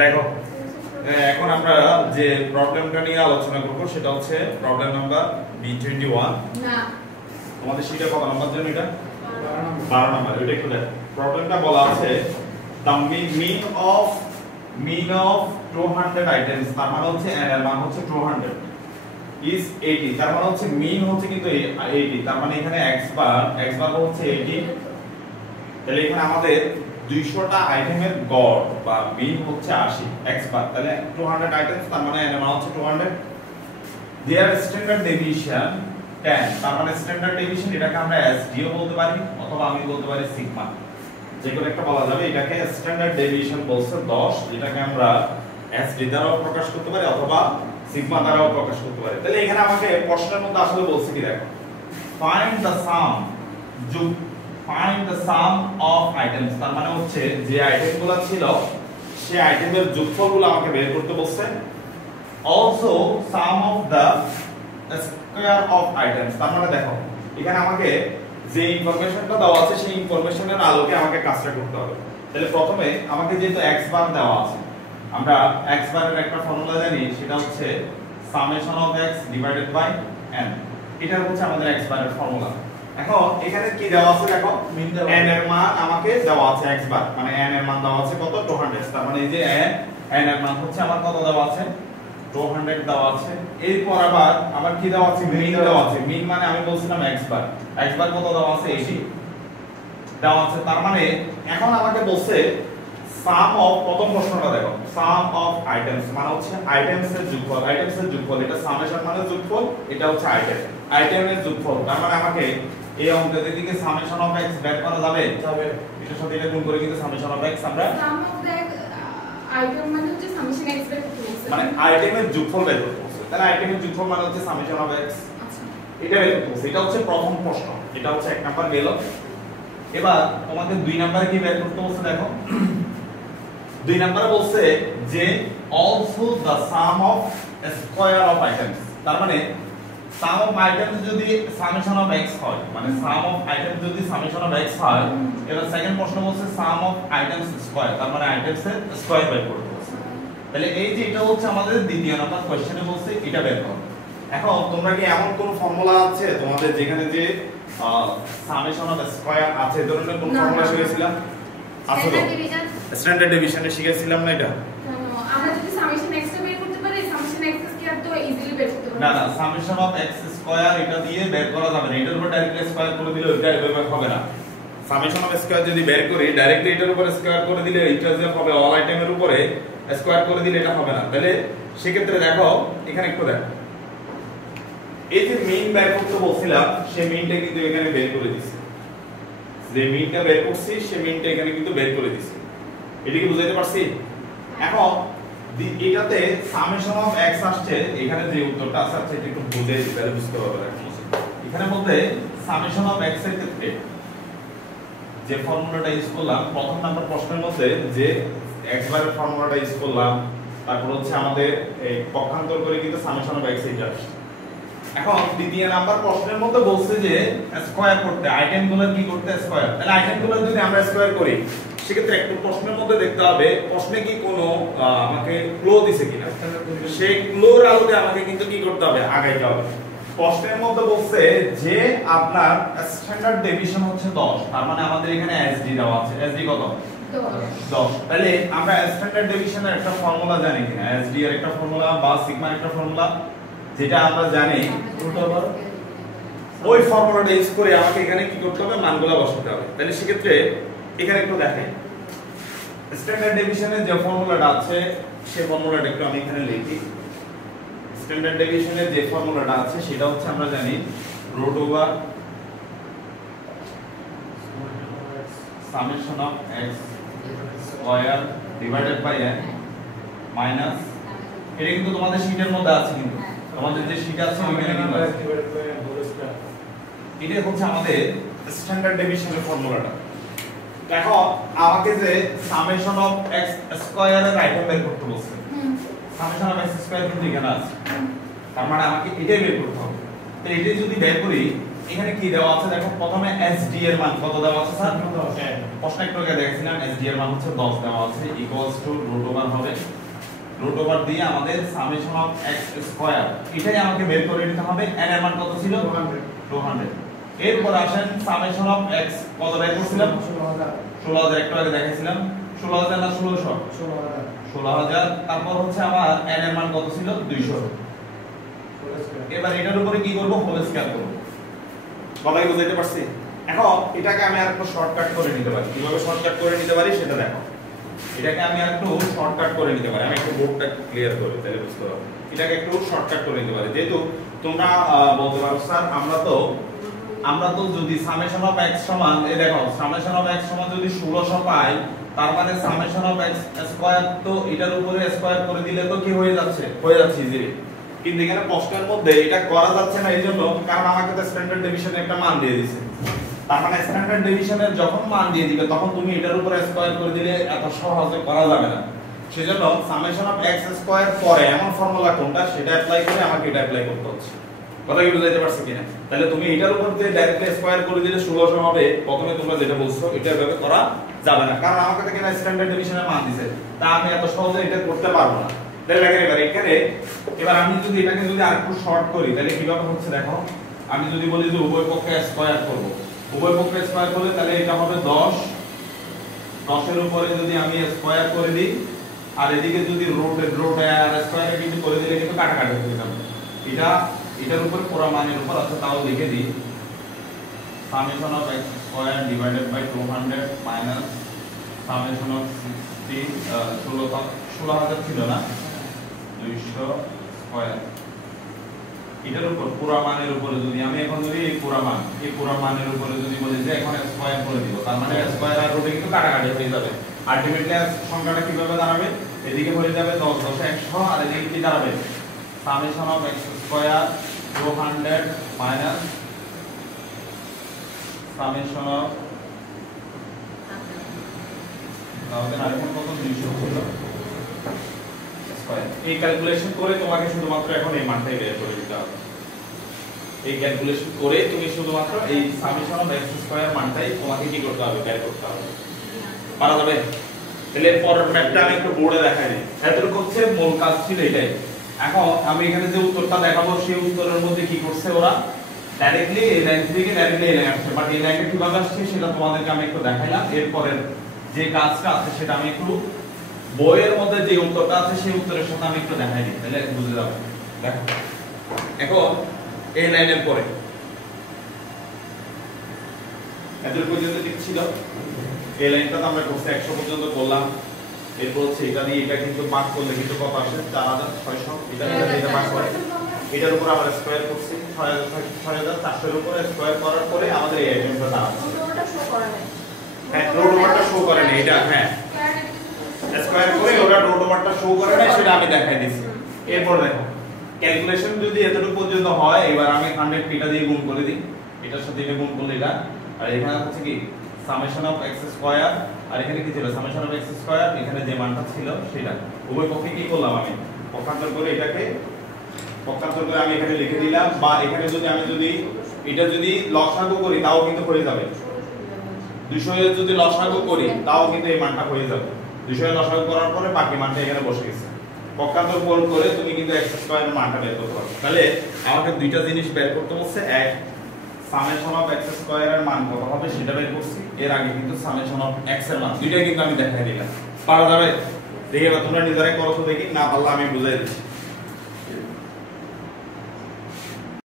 দেখো এখন আমরা যে প্রবলেমটা নিয়ে আলোচনা করব সেটা হচ্ছে প্রবলেম নাম্বার B21 না তোমাদের শীটে কত নাম্বার জানো এটা 12 নাম্বার এটা একটু দেখো প্রবলেমটা বলা আছে the mean of 200 items তার মানে হচ্ছে n এর মান হচ্ছে 200 is 80 তার মানে হচ্ছে মিন হচ্ছে কিন্তু 80 তার মানে এখানে x বার হচ্ছে 80 তাহলে এখানে আমাদের 200টা আইটেমের গড় বা মিন হচ্ছে 80 x বার তাহলে 200 আইটেমস তার মানে n এর মান হচ্ছে 200 their standard deviation 10 তার মানে স্ট্যান্ডার্ড ডেভিয়েশন এটাকে আমরা SD ও বলতে পারি অথবা আমি বলতে পারি সিগমা যে কোনো একটা বলা যাবে এটাকে স্ট্যান্ডার্ড ডেভিয়েশন বলছে 10 যেটাকে আমরা SD দ্বারাও প্রকাশ করতে পারি অথবা সিগমা দ্বারাও প্রকাশ করতে পারি তাহলে এখানে আমাকে প্রশ্নের মধ্যে আসলে বলছে কি দেখো find the sum of items তার মানে হচ্ছে যে আইটেমগুলো ছিল সেই আইটেমের যোগফলগুলো আমাকে বের করতে বলছে also sum of the square of items তার মানে দেখো এখানে আমাকে যে ইনফরমেশনটা দেওয়া আছে সেই ইনফরমেশনের আলোকে আমাকে কাজটা করতে হবে তাহলে প্রথমে আমাকে যেহেতু x বার দেওয়া আছে আমরা x বারের একটা ফর্মুলা জানি সেটা হচ্ছে summation of x divided by n এটা হচ্ছে আমাদের x বারের ফর্মুলা এখন এখানে কি দেওয়া আছে দেখো n এর মান আমাকে দেওয়া আছে x বার মানে n এর মান দেওয়া আছে কত 200 তার মানে এই যে n এর মান হচ্ছে আমার কত দেওয়া আছে 200 দেওয়া আছে এরপর আবার আমার কি দেওয়া আছে মিন দেওয়া আছে মিন মানে আমি বলছিলাম x বার কত দেওয়া আছে 80 দেওয়া আছে তার মানে এখন আমাকে বলছে সাম অফ প্রথম প্রশ্নটা দেখো সাম অফ আইটেমস মানে হচ্ছে আইটেমস এর যোগফল এটা সামেশন মানে যোগফল এটা হচ্ছে আইটেমের যোগফল তার মানে আমাকে এই অঙ্কের দিকে সামেশন অফ x বের করা যাবে এটার সাথে এটা গুণ করে কিন্তু সামেশন অফ x আমরা সাম অফ দ্য আইটেম মানে হচ্ছে সামেশন x বের করতে বলছে মানে আইটেমের যোগফল বের করতে বলছে তাহলে আইটেমের যোগফল মানে হচ্ছে সামেশন অফ x আচ্ছা এটা বের করতে বলছে এটা হচ্ছে প্রথম প্রশ্ন এটা হচ্ছে এক নাম্বার গেল এবার তোমাকে দুই নাম্বারে কি বের করতে বলছে দেখো দুই নাম্বারে বলছে যে also the sum of square of items তার মানে sum of items যদি summation of x হয় মানে sum of items যদি summation of x হয় এবার সেকেন্ড প্রশ্ন বলছে sum of items square তার মানে items এর স্কয়ার বের করতে বলছে তাহলে এই যে এটা হচ্ছে আমাদের দ্বিতীয় নাম্বার কোশ্চেনে বলছে এটা বের করো এখন তোমরা কি এমন কোন ফর্মুলা আছে তোমাদের যেখানে যে সামেশন অফ স্কয়ার আছে ধরনের কোন ফর্মুলা শিখেছিলাম আসলে স্ট্যান্ডার্ড ডেভিয়েশনে শিখেছিলাম না এটা আমরা যদি সামেশন x টা বের করতে পারি সামেশন x স্কয়ার তো ইজিলি বের করতে পারি না সামেশন অফ x স্কয়ার এটা দিয়ে বের করা যাবে না এটার উপর ডাইরেক্টলি স্কয়ার করে দিলে ওইটা এভাবে হবে না সামেশন অফ স্কয়ার যদি বের করি ডাইরেক্টলি এটার উপর স্কয়ার করে দিলে এটা যে হবে অল আইটেমের উপরে স্কয়ার করে দিলে এটা হবে না তাহলে সেই ক্ষেত্রে দেখো এখানে একটু দেখো এই যে মিন বের করতে বলছিলাম সেই মিনটা কিন্তু এখানে বের করে দিছি যে মিনটা বের করছি সেই মিনটা এখানে কিন্তু বের করে দিছি এটা কি বুঝাইতে পারছি এখন এটাতে সামেশন অফ x আসছে এখানে যে উত্তরটা আছে এটা একটু বুঝে তাহলে বুঝতে পারবে এখানে বলতে সামেশন অফ x এর ক্ষেত্রে যে ফর্মুলাটা ইউজ করলাম প্রথম নাম্বার প্রশ্নের মধ্যে যে x বারের ফর্মুলাটা ইউজ করলাম তারপর হচ্ছে আমাদের এই পক্ষান্তর করে কিন্তু সামেশন অফ x এটা আসছে এখন দ্বিতীয় নাম্বার প্রশ্নের মধ্যে বলছে যে স্কয়ার করতে আইটেমগুলো কি করতে স্কয়ার তাহলে আইটেমগুলো যদি আমরা স্কয়ার করি সেক্ষেত্রে একটু প্রশ্নের মধ্যে দেখতে হবে প্রশ্নে কি কোনো আমাকে ক্লো দিছে কিনা সেই ক্লোর আলোকে আমাকে কিন্তু কি করতে হবে আগাইতে হবে প্রশ্নের মধ্যে বলছে যে আপনার স্ট্যান্ডার্ড ডেভিয়েশন হচ্ছে 10 তার মানে আমাদের এখানে SD দেওয়া আছে SD কত 10 তাহলে আমরা স্ট্যান্ডার্ড ডেভিয়েশনের একটা ফর্মুলা জানি কিনা SD এর একটা ফর্মুলা বা সিগমার একটা ফর্মুলা যেটা আমরা জানি ওই ফর্মুলাটা ইউজ করে আমাকে এখানে কি করতে হবে মানগুলো বসাতে হবে তাহলে সেই ক্ষেত্রে এখানে একটু দেখেন স্ট্যান্ডার্ড ডেভিয়েশনের যে ফর্মুলাটা আছে সেই ফর্মুলাটা একটু আমি এখানে লিখি স্ট্যান্ডার্ড ডেভিয়েশনের যে ফর্মুলাটা আছে সেটা হচ্ছে আমরা জানি root over summation of x square divided by n minus এটা কিন্তু তোমাদের শীটের মধ্যে আছে কিন্তু আমাদের যে শীট আছে ওখানে কিন্তু আছে এটা হচ্ছে আমাদের স্ট্যান্ডার্ড ডেভিয়েশনের ফর্মুলাটা দেখো আমাকে যে সামেশন অফ x স্কয়ার এর আইটেম বের করতে বলছে সামেশন অফ x স্কয়ার কিন্তু এখানে আছে তার মানে আমাকে এটাই বের করতে হবে তো এটা যদি বের করি এখানে কি দেওয়া আছে দেখো, প্রথমে এসডি এর মান কত দেওয়া আছে স্যার? প্রশ্ন একটু আগে দেখেছিলাম এসডি এর মান হচ্ছে 10 দেওয়া আছে, ইকুয়ালস টু রুট ওভার হবে, রুট ওভার দিয়ে আমাদের সামেশন অফ এক্স স্কয়ার এটাই আমাকে বের করে নিতে হবে। n এর মান কত ছিল? 200। এরপর আসেন সামেশন অফ এক্স কত বের করছিলাম? 16000 একটু আগে দেখাইছিলাম। 16000 না 1600? 16000। তারপর হচ্ছে আমার n এর মান কত ছিল? 200। এবার এটার উপরে কি করব? হোল স্কয়ার করব। সবাই বুঝাইতে পারছি? এখন এটাকে আমি আরেকটু শর্টকাট করে নিতে পারি। কিভাবে শর্টকাট করে নিতে পারি সেটা দেখো। এটাকে আমি আরেকটু শর্টকাট করে নিতে পারি। আমি একটু বোর্ডটা ক্লিয়ার করি তাহলে বুঝতে পারবে। এটাকে একটু শর্টকাট করে নিতে পারি। যেহেতু তোমরা বলতে পারো স্যার আমরা তো যদি সামেশন অফ x সমান, এই দেখো সামেশন অফ x সমান যদি 1600 পাই, তার মানে সামেশন অফ x স্কয়ার তো এটার উপরে স্কয়ার করে দিলে তো কি হয়ে যাচ্ছে ইজিলি। কিন্তু এখানে প্রশ্নের মধ্যে এটা করা যাচ্ছে না এইজন্য কারণ আমাকে তো স্ট্যান্ডার্ড ডেভিয়েশনে একটা মান দিয়ে দিয়েছে। তার মানে স্ট্যান্ডার্ড ডেভিয়েশনের যখন মান দিয়ে দিবে তখন তুমি এটার উপরে স্কয়ার করে দিলে এত সহজে করা যাবে না। সেজন্য সামেশন অফ x স্কয়ার পরে এমন ফর্মুলা কোনটা সেটা অ্যাপ্লাই করে আমাকে এটা অ্যাপ্লাই করতে হচ্ছে। কথা কি বুঝাইতে পারছি কিনা? তাহলে তুমি এটার উপর দিয়ে ডাইরেক্টলি স্কয়ার করে দিলে 1600 হবে। প্রথমে তোমরা যেটা বলছো এটা এভাবে করা যাবে না, কারণ আমাকে তো এখানে স্ট্যান্ডার্ড ডেভিয়েশনের মান দিয়েছে, তা আমি এত সহজে এটা করতে পারবো না। তাহলে এবার আমি যদি এটাকে যদি আরেকটু শর্ট করি তাহলে কিভাবে হচ্ছে দেখো, আমি যদি বলি যে উভয় পক্ষে স্কয়ার করব, উভয় পক্ষে স্কয়ার করলে তাহলে এটা হবে 10 এর উপরে যদি আমি স্কয়ার করে দিই আর এদিকে যদি রুট আর স্কয়ারে কিন্তু করে দিলে কিন্তু কাটাকাটি হয়ে যাবে। এটার উপর পুরো মানের উপর আছে, তাও লিখে দিই summation of x square divided by 200 minus summation of 16000 ছিল না 200 স্কয়ার। এটার উপর পুরো মানের উপরে যদি আমি এখন যদি এই পুরো মানের উপরে যদি বলি যে এখন স্কয়ার করে দিব, তার মানে স্কয়ার আর রুটে কিন্তু কাটাকাটি হয়ে যাবে। আলটিমেটলি সংখ্যাটা কিভাবে দাঁড়াবে? এদিকে হয়ে যাবে 10 10 100 আর এদিকে কি দাঁড়াবে? Summation of x square 200 minus summation of তাহলে আরেকটা কত 200 হলো স্কয়ার। এই ক্যালকুলেশন করে তোমাকে শুধুমাত্র এখন এই মানটাই বের করে দিতে হবে। এই ক্যালকুলেশন করে তুমি শুধুমাত্র এই সামেশন অফ x স্কয়ার মানটাই তোমাকে কি করতে হবে? বের করতে হবে। পারা যাবে? তাহলে পরের ম্যাথটা আমি একটু বোর্ডে দেখাই দিই। এতটুকু হচ্ছে মূল কাজ ছিল এটাই। এখন আমি এখানে যে উত্তরটা দেখাবো সেই উত্তরের মধ্যে কি করছে ওরা ডাইরেক্টলি এই লাইন থেকে ডাইরেক্টলি এই লাইন আসছে, বাট এই লাইনটা কিভাবে আসছে সেটা তোমাদেরকে আমি একটু দেখাইলাম। এরপরের যে কাজটা আছে সেটা আমি একটু বইয়ের মধ্যে যে উত্তরটা আছে সেই উত্তরের সাথে আমি একটু দেখাই দিই, তাহলে বুঝে যাবে। দেখো এখন এই লাইনের পরে এত পর্যন্ত ঠিক ছিল, এই লাইনটা তো আমরা করছি 100 পর্যন্ত করলাম। এরপর হচ্ছে এটা দিয়ে এটা কিন্তু ভাগ করলে কিন্তু কত আসে? 4600। এটা ভাগ করে এটার উপর আমরা স্কয়ার করছি 6400 এর উপরে স্কয়ার করার পরে আমাদের এই আইটেমটা দাঁড়াচ্ছে। ওটা শো করা নাই। হ্যাঁ, রোড ওভারটা শো করে না এটা। হ্যাঁ, স্কয়ার করে ওটা রোড ওভারটা শো করে না সেটা আমি দেখাই দিছি। এরপর দেখো ক্যালকুলেশন যদি এতটুকু পর্যন্ত হয়, এবার আমি 100 এটা দিয়ে গুণ করে দিই, এটার সাথে এটা গুণ করলে এটা, আর এখানে হচ্ছে কি সামেশন অফ x স্কয়ার, আর এখানে কি ছিল সামেশন অফ x স্কয়ার, এখানে যে মানটা ছিল সেটা উভয় পক্ষে কি করলাম আমি পক্ষান্তর করে এটাকে পক্ষান্তর করে আমি এখানে লিখে দিলাম। বা এখানে যদি আমি এটা যদি লসাগু করি তাও কিন্তু হয়ে যাবে, 200 এর যদি লসাগু করি তাও কিন্তু এই মানটা হয়ে যাবে। 200 এর লসাগু করার পরে বাকি মানটা এখানে বসে গেছে। পক্ষান্তর কোণ করে তুমি কিন্তু x স্কয়ার এর মানটা বের করতে পারবে। তাহলে আমাকে দুইটা জিনিস বের করতে বলছে, এক সামেশন অফ x স্কয়ার এর মান কত হবে সেটা বের করছি, এর আগে কিন্তু সামেশন অফ x এর মান দুইটাই কিন্তু আমি দেখাই দিলাম। পারা যাবে? দেখে তোমরা নিজেরাই করো তো দেখি, না পারলে আমি বুঝাই দিচ্ছি।